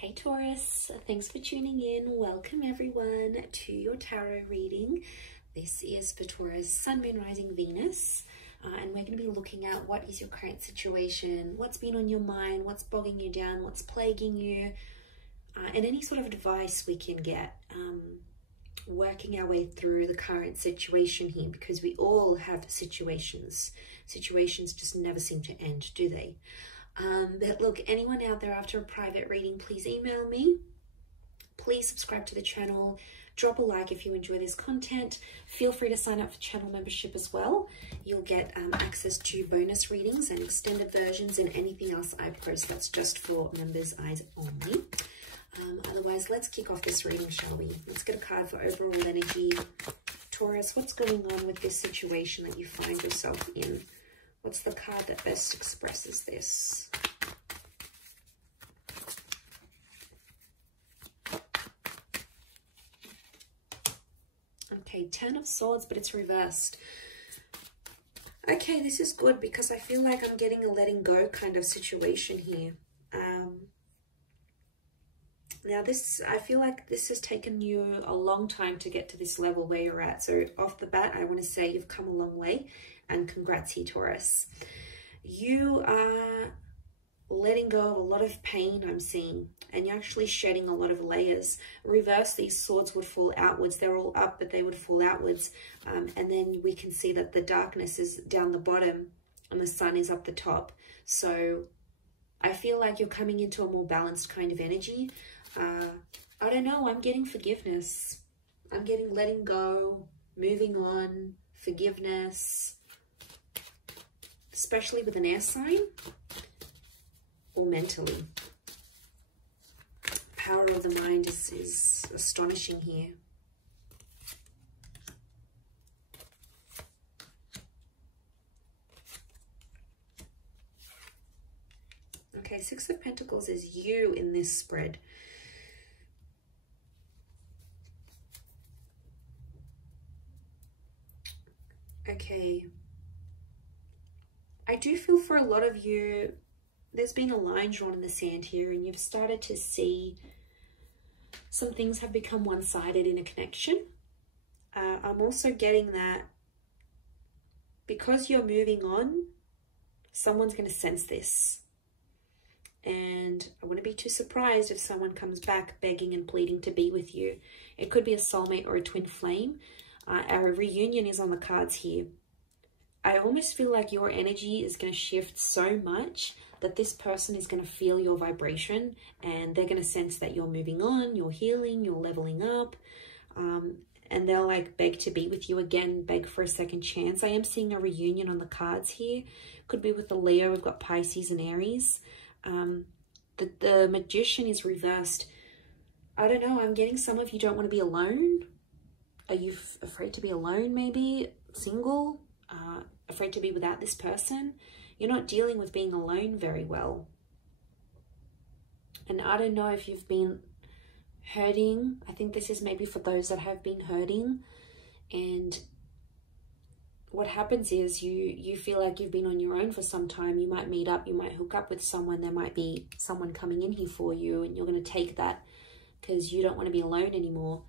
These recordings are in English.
Hey Taurus, thanks for tuning in. Welcome everyone to your tarot reading. This is for Taurus, Sun, Moon, Rising, Venus. And we're going to be looking at what is your current situation, what's been on your mind, what's bogging you down, what's plaguing you, and any sort of advice we can get, working our way through the current situation here, because we all have situations. Situations just never seem to end, do they? But look, anyone out there after a private reading, please email me. Please subscribe to the channel. Drop a like if you enjoy this content. Feel free to sign up for channel membership as well. You'll get access to bonus readings and extended versions and anything else I post that's just for members' eyes only. Otherwise, let's kick off this reading, shall we? Let's get a card for overall energy. Taurus, what's going on with this situation that you find yourself in? What's the card that best expresses this? Okay, 10 of Swords, but it's reversed. Okay, this is good because I feel like I'm getting a letting go kind of situation here. Now I feel like this has taken you a long time to get to this level where you're at. So off the bat, I want to say you've come a long way. And congrats here, Taurus. You are letting go of a lot of pain, I'm seeing, and you're actually shedding a lot of layers. Reverse, these swords would fall outwards. They're all up, but they would fall outwards. And then we can see that the darkness is down the bottom and the sun is up the top. So I feel like you're coming into a more balanced kind of energy. I don't know, I'm getting forgiveness. I'm getting letting go, moving on, forgiveness. Especially with an air sign or mentally. Power of the mind is astonishing here. Okay, Six of Pentacles is you in this spread. Okay. I do feel for a lot of you, there's been a line drawn in the sand here and you've started to see some things have become one-sided in a connection. I'm also getting that because you're moving on, someone's going to sense this. And I wouldn't be too surprised if someone comes back begging and pleading to be with you. It could be a soulmate or a twin flame. Our reunion is on the cards here. I almost feel like your energy is going to shift so much that this person is going to feel your vibration and they're going to sense that you're moving on, you're healing, you're leveling up, and they'll like beg to be with you again, beg for a second chance. I am seeing a reunion on the cards here. Could be with the Leo. We've got Pisces and Aries. The Magician is reversed. I don't know. I'm getting some of you don't want to be alone. Are you afraid to be alone maybe? Single? Afraid to be without this person. You're not dealing with being alone very well. And I don't know if you've been hurting. I think this is maybe for those that have been hurting. And what happens is you feel like you've been on your own for some time. You might meet up, you might hook up with someone. There might be someone coming in here for you and you're going to take that because you don't want to be alone anymore.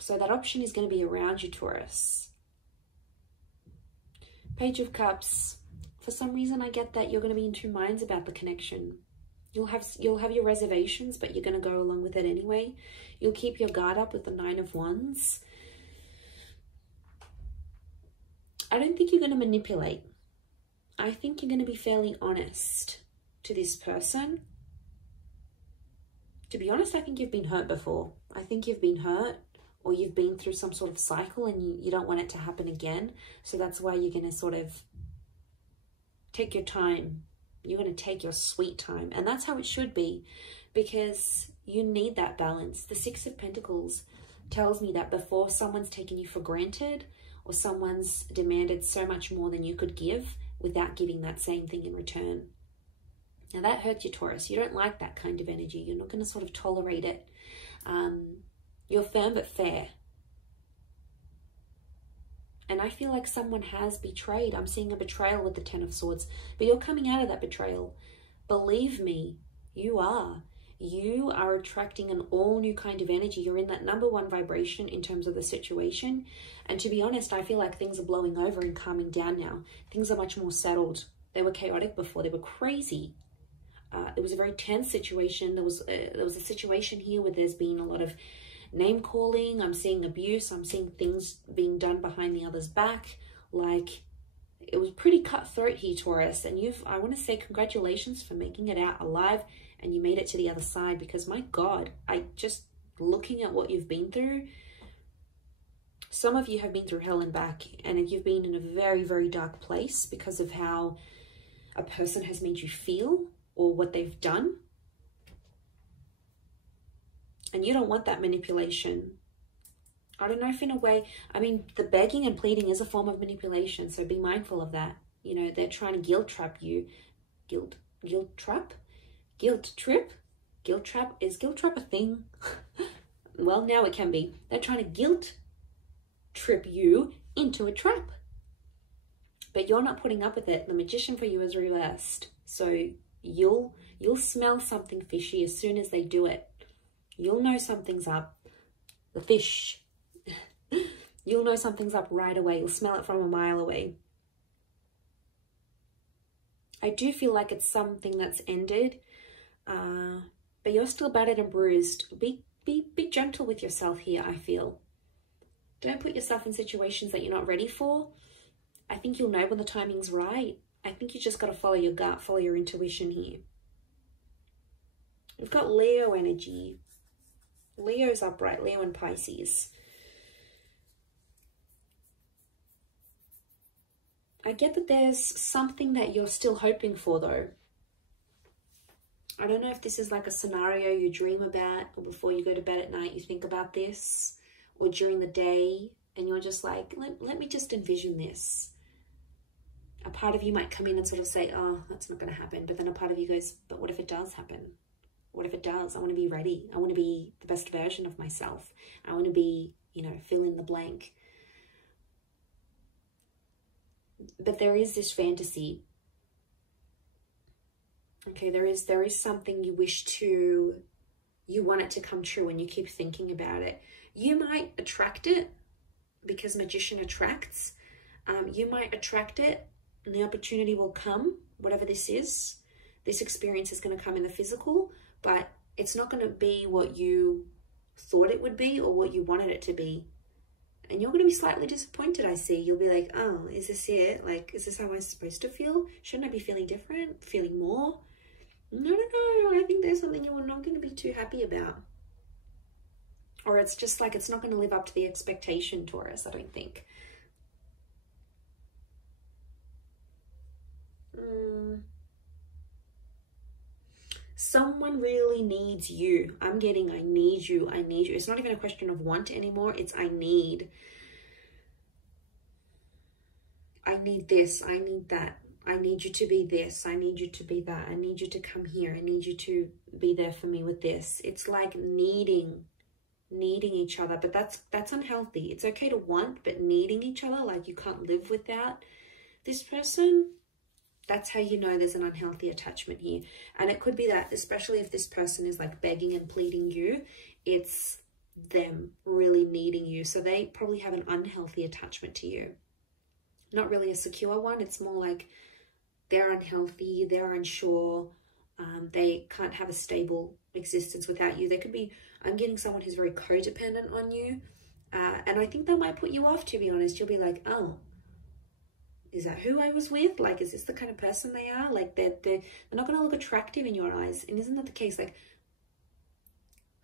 So that option is going to be around you, Taurus. Page of Cups. For some reason, I get that you're going to be in two minds about the connection. You'll have your reservations, but you're going to go along with it anyway. You'll keep your guard up with the Nine of Wands. I don't think you're going to manipulate. I think you're going to be fairly honest to this person. To be honest, I think you've been hurt before. I think you've been hurt. Or you've been through some sort of cycle and you don't want it to happen again. So that's why you're going to sort of take your time. You're going to take your sweet time. And that's how it should be because you need that balance. The Six of Pentacles tells me that before someone's taken you for granted or someone's demanded so much more than you could give without giving that same thing in return. Now that hurts you, Taurus. You don't like that kind of energy. You're not going to sort of tolerate it. You're firm but fair. And I feel like someone has betrayed. I'm seeing a betrayal with the Ten of Swords. But you're coming out of that betrayal. Believe me, You are. You are attracting an all new kind of energy. You're in that number one vibration in terms of the situation. And to be honest, I feel like things are blowing over and calming down now. Things are much more settled. They were chaotic before. They were crazy. It was a very tense situation. There was a situation here where there's been a lot of name calling. I'm seeing abuse. I'm seeing things being done behind the other's back. Like, it was pretty cutthroat here, Taurus. And I want to say congratulations for making it out alive. And you made it to the other side, because my God, looking at what you've been through, some of you have been through hell and back, and you've been in a very, very dark place because of how a person has made you feel or what they've done. And you don't want that manipulation. I don't know if in a way, I mean, the begging and pleading is a form of manipulation, so be mindful of that. You know, they're trying to guilt trap you. Guilt trap? Guilt trip? Guilt trap? Is guilt trap a thing? Well, now it can be. They're trying to guilt trip you into a trap. But you're not putting up with it. The magician for you is reversed. So you'll smell something fishy as soon as they do it. You'll know something's up. The fish. You'll know something's up right away. You'll smell it from a mile away. I do feel like it's something that's ended. But you're still battered and bruised. Be gentle with yourself here, I feel. Don't put yourself in situations that you're not ready for. I think you'll know when the timing's right. I think you just got to follow your gut, follow your intuition here. We've got Leo energy. Leo's upright, Leo and Pisces. I get that there's something that you're still hoping for, though. I don't know if this is like a scenario you dream about, or before you go to bed at night you think about this, or during the day and you're just like, let me just envision this. A part of you might come in and sort of say, oh, that's not going to happen. But then a part of you goes, but what if it does happen? What if it does? I want to be ready. I want to be the best version of myself. I want to be, you know, fill in the blank. But there is this fantasy. Okay, there is something you want it to come true, and you keep thinking about it. You might attract it because magician attracts. You might attract it and the opportunity will come, whatever this is. This experience is going to come in the physical, but it's not going to be what you thought it would be or what you wanted it to be. And you're going to be slightly disappointed, I see. You'll be like, oh, is this it? Like, is this how I'm supposed to feel? Shouldn't I be feeling different? Feeling more? No. I think there's something you're not going to be too happy about. Or it's just like it's not going to live up to the expectation, Taurus, I don't think. Someone really needs you. I'm getting I need you. I need you. It's not even a question of want anymore. It's I need. I need this. I need that. I need you to be this. I need you to be that. I need you to come here. I need you to be there for me with this. It's like needing each other, but that's unhealthy. It's okay to want, but needing each other, like you can't live without this person, that's how you know there's an unhealthy attachment here. And it could be that, especially if this person is like begging and pleading you, it's them really needing you. So they probably have an unhealthy attachment to you. Not really a secure one. It's more like they're unhealthy, they're unsure, they can't have a stable existence without you. They could be, I'm getting someone who's very codependent on you. And I think that might put you off, to be honest. You'll be like, oh, is that who I was with? Like, is this the kind of person they are? Like, they're not going to look attractive in your eyes. And isn't that the case? Like,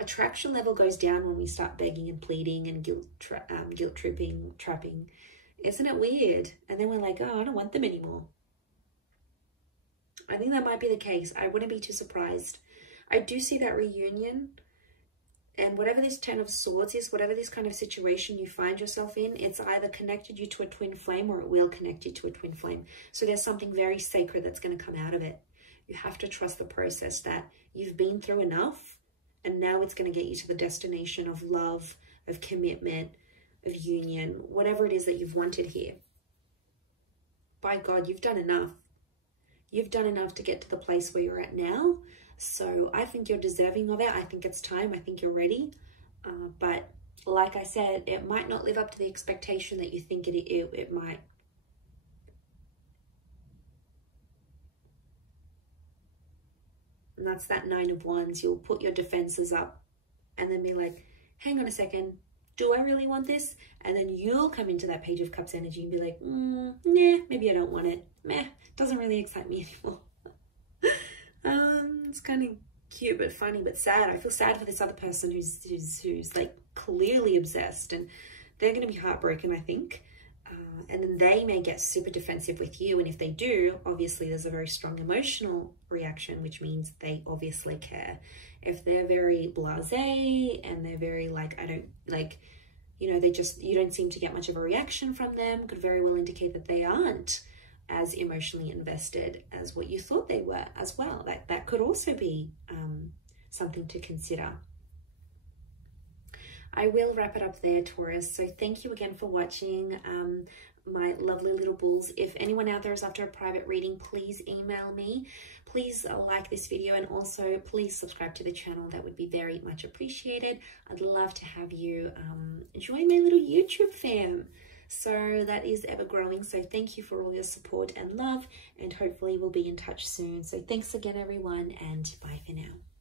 attraction level goes down when we start begging and pleading and guilt tripping, trapping. Isn't it weird? And then we're like, oh, I don't want them anymore. I think that might be the case. I wouldn't be too surprised. I do see that reunion. And whatever this 10 of Swords is, whatever this kind of situation you find yourself in, it's either connected you to a twin flame or it will connect you to a twin flame. So there's something very sacred that's going to come out of it. You have to trust the process that you've been through enough, and now it's going to get you to the destination of love, of commitment, of union, whatever it is that you've wanted here. By God, you've done enough. you've done enough to get to the place where you're at now. So I think you're deserving of it. I think it's time. I think you're ready. But like I said, it might not live up to the expectation that you think it might. And that's that 9 of Wands. You'll put your defenses up and then be like, hang on a second, do I really want this? And then you'll come into that Page of Cups energy and be like, nah, maybe I don't want it. Meh, doesn't really excite me anymore. It's kind of cute but funny but sad. I feel sad for this other person who's like clearly obsessed, and they're going to be heartbroken, I think. And then they may get super defensive with you, and if they do, obviously there's a very strong emotional reaction, which means they obviously care. If they're very blasé and they're very like, I don't like, you know, you don't seem to get much of a reaction from them, could very well indicate that they aren't as emotionally invested as what you thought they were as well. That could also be something to consider. I will wrap it up there, Taurus. So thank you again for watching, my lovely little bulls. If anyone out there is after a private reading, please email me. Please like this video, and also please subscribe to the channel. That would be very much appreciated. I'd love to have you join my little YouTube fam. So that is ever growing. So thank you for all your support and love, and hopefully we'll be in touch soon. So thanks again, everyone, and bye for now.